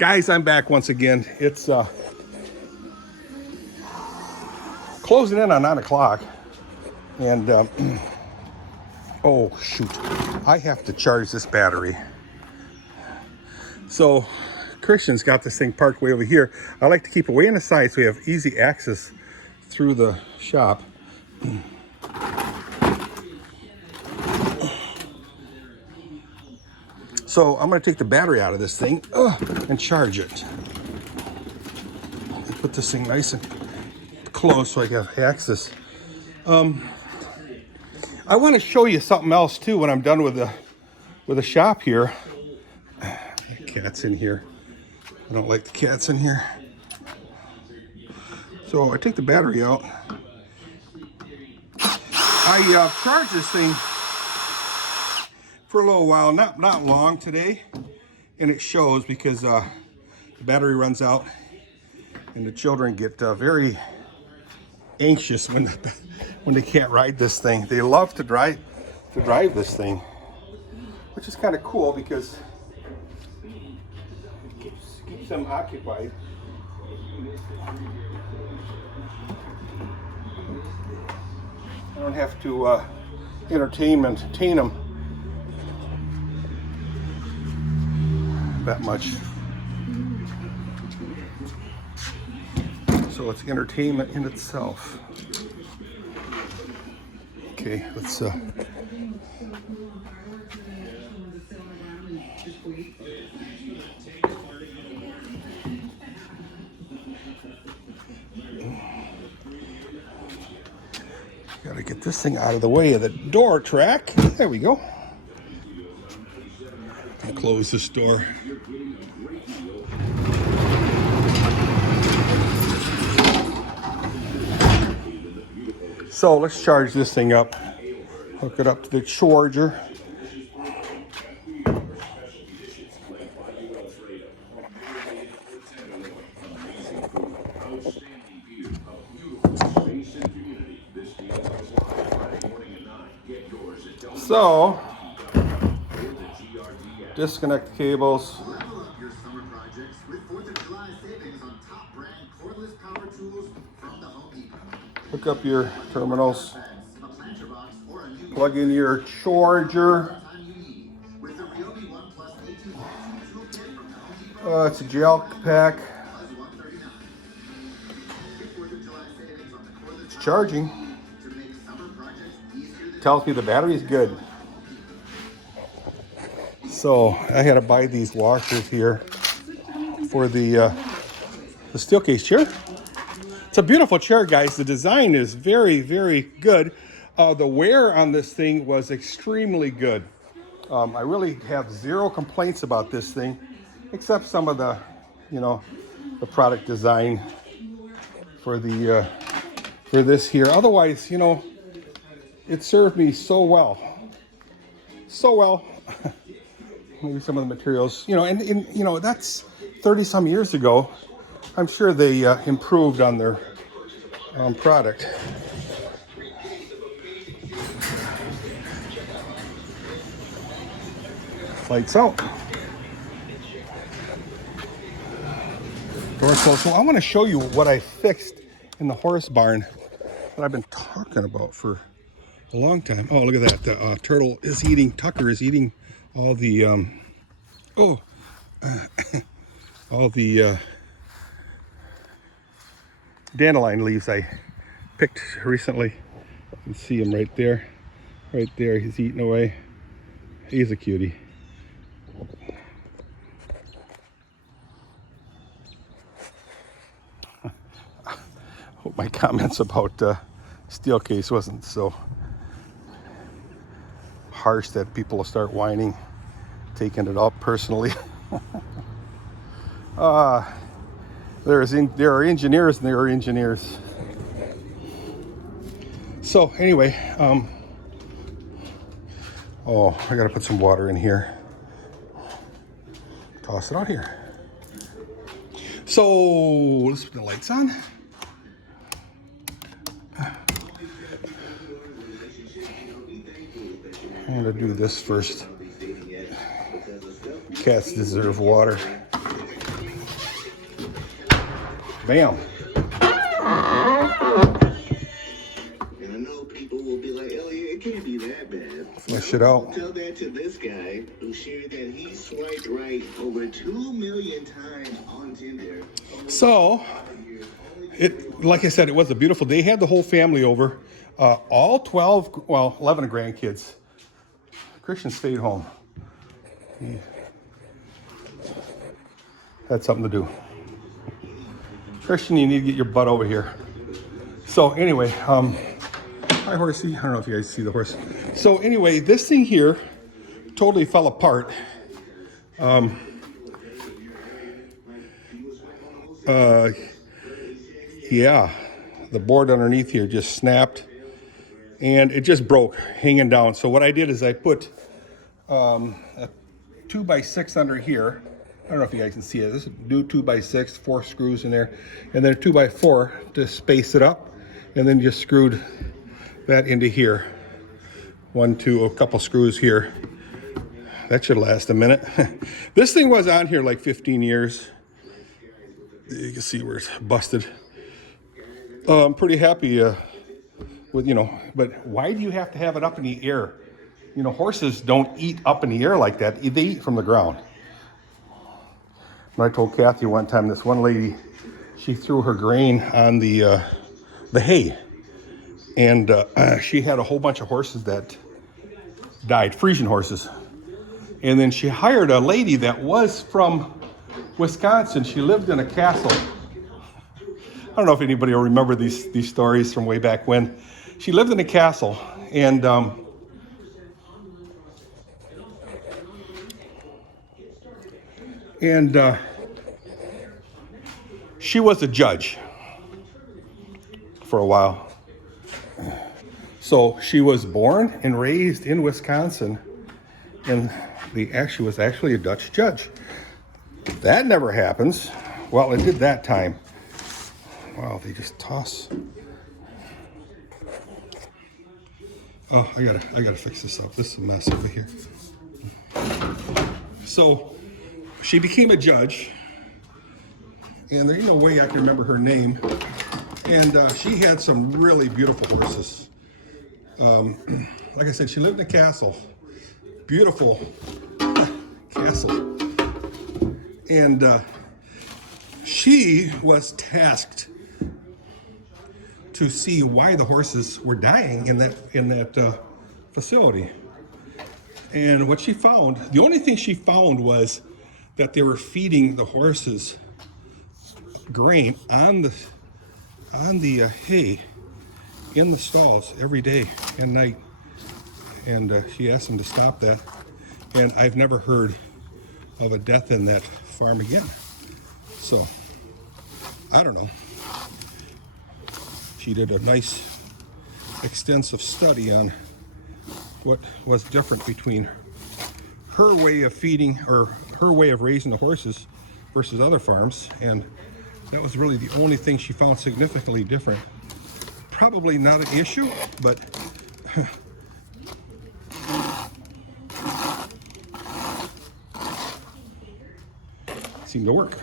Guys, I'm back once again. It's closing in on 9 o'clock. And, oh, shoot. I have to charge this battery. So, Christian's got this thing parked way over here. I like to keep it way on the side so we have easy access through the shop. So, I'm going to take the battery out of this thing and charge it. And put this thing nice and close so I have access. I want to show you something else too when I'm done with the shop here. The cat's in here. I don't like the cats in here. So I take the battery out. I charged this thing for a little while, not long today, and it shows because the battery runs out, and the children get very anxious when they can't ride this thing. They love to drive this thing, which is kind of cool because it keeps them occupied. I don't have to entertain them that much. So it's entertainment in itself. Okay, let's gotta get this thing out of the way of the door track. There we go. I'll close this door. So let's charge this thing up. Hook it up to the charger. So, disconnect the cables. Hook up your terminals. Plug in your charger. It's a gel pack. It's charging. Tells me the battery is good. So I had to buy these washers here for the Steelcase chair. It's a beautiful chair, guys. The design is very, very good. The wear on this thing was extremely good. I really have zero complaints about this thing, except some of the, the product design for the for this here. Otherwise, it served me so well. So well. Maybe some of the materials, and that's 30 some years ago. I'm sure they improved on their product. Lights out. Door closed. So I want to show you what I fixed in the horse barn that I've been talking about for a long time. Oh, look at that. The turtle is eating, Tucker is eating all the, all the dandelion leaves I picked recently. You can see him right there. Right there, he's eating away. He's a cutie. Hope my comments about Steelcase wasn't so harsh that people will start whining, taking it up personally. There are engineers and there are engineers. So anyway, oh, I gotta put some water in here. Toss it out here. So let's put the lights on. I'm gonna do this first. Cats deserve water. Bam. And I know people will be like, Elliot, it can't be that bad. Flush it out. Tell that to this guy who shared that he swiped right over 2 million times on Tinder. So, like I said, it was a beautiful day. Had the whole family over. All 12, well, 11 grandkids. Christian stayed home. He had something to do. Christian, you need to get your butt over here. So anyway, hi horsey. I don't know if you guys see the horse. So anyway, this thing here totally fell apart. Yeah, the board underneath here just snapped and it just broke hanging down. So what I did is I put a 2x6 under here. I don't know if you guys can see it. This is new 2x6, 4 screws in there, and then a 2x4 to space it up, and then just screwed that into here. 1, 2, a couple screws here. That should last a minute. This thing was on here like 15 years. You can see where it's busted. I'm pretty happy with, you know, but why do you have to have it up in the air? You know, horses don't eat up in the air like that. They eat from the ground. And I told Kathy one time, this one lady, she threw her grain on the hay. And she had a whole bunch of horses that died, Friesian horses. And then she hired a lady that was from Wisconsin. She lived in a castle. I don't know if anybody will remember these stories from way back when. She lived in a castle, and she was a judge for a while. So she was born and raised in Wisconsin, and she was actually a Dutch judge. That never happens. Well, it did that time. Wow, they just toss. Oh, I gotta fix this up. This is a mess over here. So she became a judge, and there ain't no way I can remember her name. And she had some really beautiful horses. Like I said, she lived in a castle. Beautiful castle. And she was tasked to see why the horses were dying in that facility. And what she found, the only thing she found was that they were feeding the horses grain on the hay in the stalls every day and night. And she asked them to stop that. And I've never heard of a death in that farm again. So, I don't know. She did a nice extensive study on what was different between her way of feeding or her way of raising the horses versus other farms, and that was really the only thing she found significantly different. Probably not an issue, but seemed to work.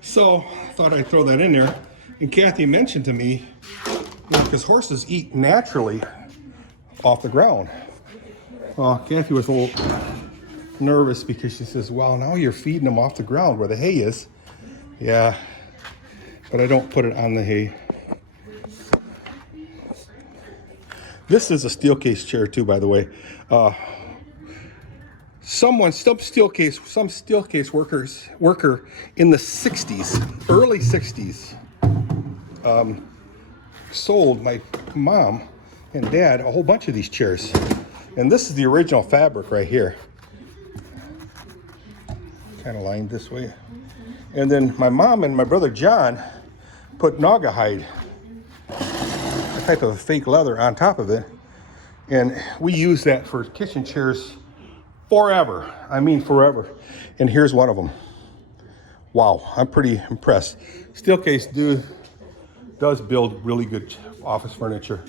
So, thought I'd throw that in there. And Kathy mentioned to me, because horses eat naturally off the ground. Well, Kathy was a little nervous because she says, well, now you're feeding them off the ground where the hay is. Yeah, but I don't put it on the hay. This is a Steelcase chair too, by the way. Some Steelcase worker in the 60s, early 60s, sold my mom and dad a whole bunch of these chairs. And this is the original fabric right here. Kind of lined this way. And then my mom and my brother John put naga hide, a type of fake leather, on top of it. And we use that for kitchen chairs forever. I mean forever. And here's one of them. Wow, I'm pretty impressed. Steelcase does build really good office furniture.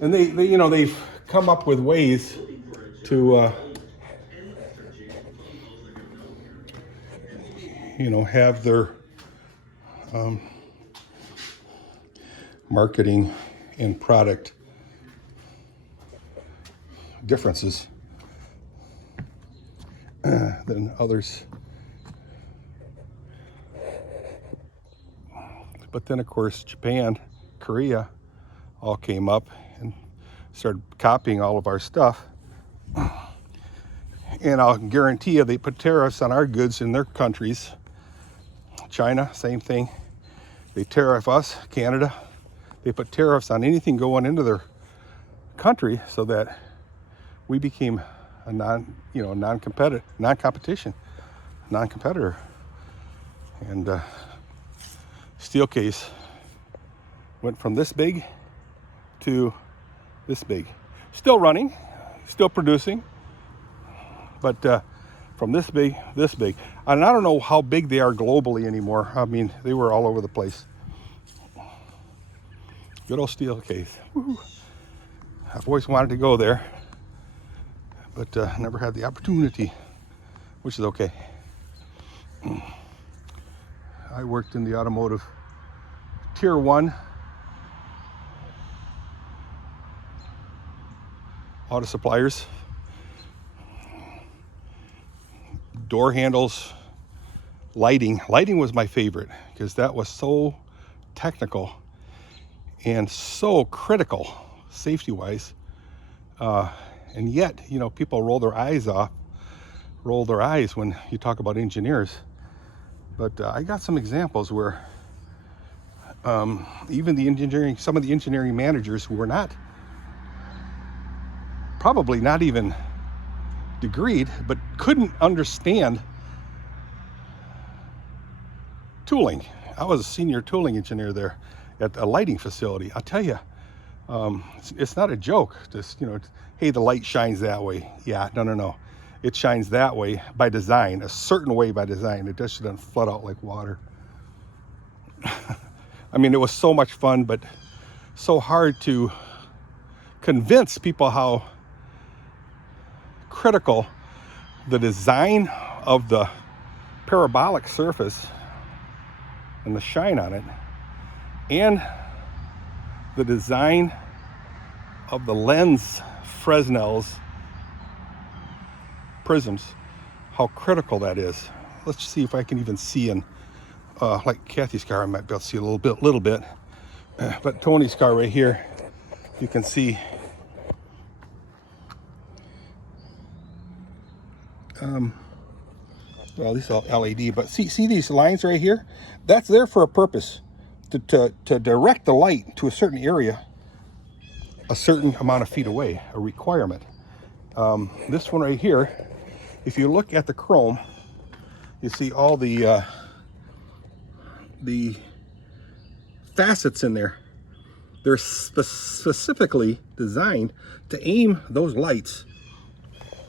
And they've come up with ways to you know, have their marketing and product differences than others. But then, of course, Japan, Korea all came up and started copying all of our stuff. And I'll guarantee you they put tariffs on our goods in their countries. China, same thing. They tariff us, Canada. They put tariffs on anything going into their country so that we became a non-competitor. And Steelcase went from this big to this big. Still running, still producing, but from this big, this big. And I don't know how big they are globally anymore. I mean, they were all over the place. Good old Steelcase. Woo-hoo. I've always wanted to go there, but never had the opportunity, which is okay. I worked in the automotive tier 1 auto suppliers. Door handles, lighting. Lighting was my favorite because that was so technical and so critical safety-wise. And yet, you know, people roll their eyes when you talk about engineers. But I got some examples where even some of the engineering managers who were probably not even degreed, but couldn't understand tooling. I was a senior tooling engineer there at a lighting facility. I'll tell you, it's not a joke. Just, you know, hey, the light shines that way. Yeah, no. It shines that way by design, a certain way by design. It just doesn't flood out like water. I mean, it was so much fun, but so hard to convince people how critical the design of the parabolic surface and the shine on it, and the design of the lens Fresnel's prisms, how critical that is. Let's see if I can even see in like Kathy's car. I might be able to see a little bit, but Tony's car right here, you can see well, these are LED, but see these lines right here? That's there for a purpose, to direct the light to a certain area, a certain amount of feet away, a requirement. This one right here, if you look at the chrome, you see all the facets in there. They're specifically designed to aim those lights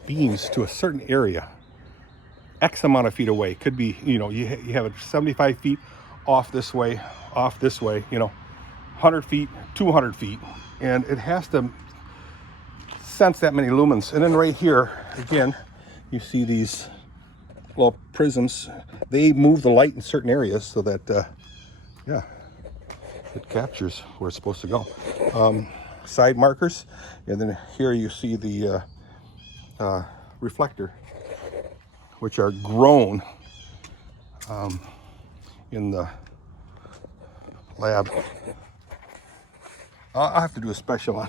beams to a certain area, X amount of feet away. Could be, you know, you have it 75 feet off this way, you know, 100 feet, 200 feet, and it has to sense that many lumens. And then right here, again, you see these little prisms. They move the light in certain areas so that, yeah, it captures where it's supposed to go. Side markers, and then here you see the reflector, which are grown in the lab. I'll have to do a special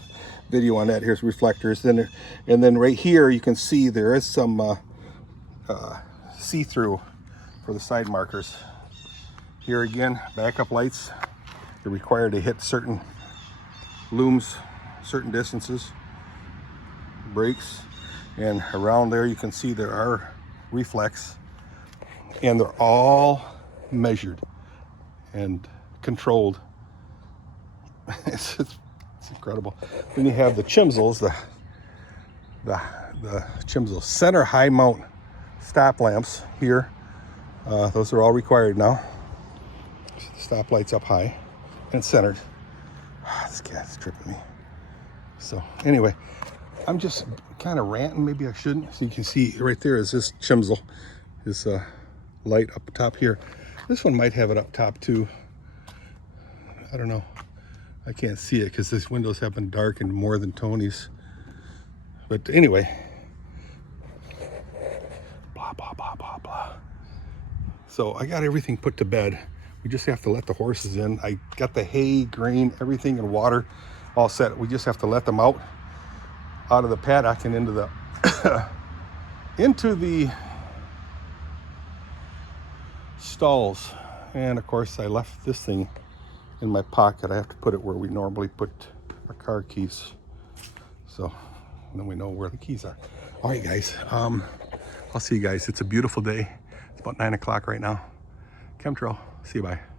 video on that. Here's reflectors. And then right here you can see there is some see-through for the side markers. Here again, backup lights. They're required to hit certain looms, certain distances. Brakes. And around there you can see there are reflex, and they're all measured and controlled. It's incredible. Then you have the chimsels, the chimsel center high mount stop lamps here. Those are all required now. Stop lights up high and centered. This cat's tripping me. So anyway, I'm just kind of ranting. Maybe I shouldn't. So you can see right there is this chimsel, this light up top here. This one might have it up top too. I don't know. I can't see it because these windows have been darkened more than Tony's. But anyway, blah, blah, blah, blah, blah. So I got everything put to bed. We just have to let the horses in. I got the hay, grain, everything, and water all set. We just have to let them out of the paddock and into the into the stalls. And of course I left this thing in my pocket. I have to put it where we normally put our car keys, so then we know where the keys are. All right guys, I'll see you guys. It's a beautiful day. It's about 9 o'clock right now. Chemtrail, see you, bye.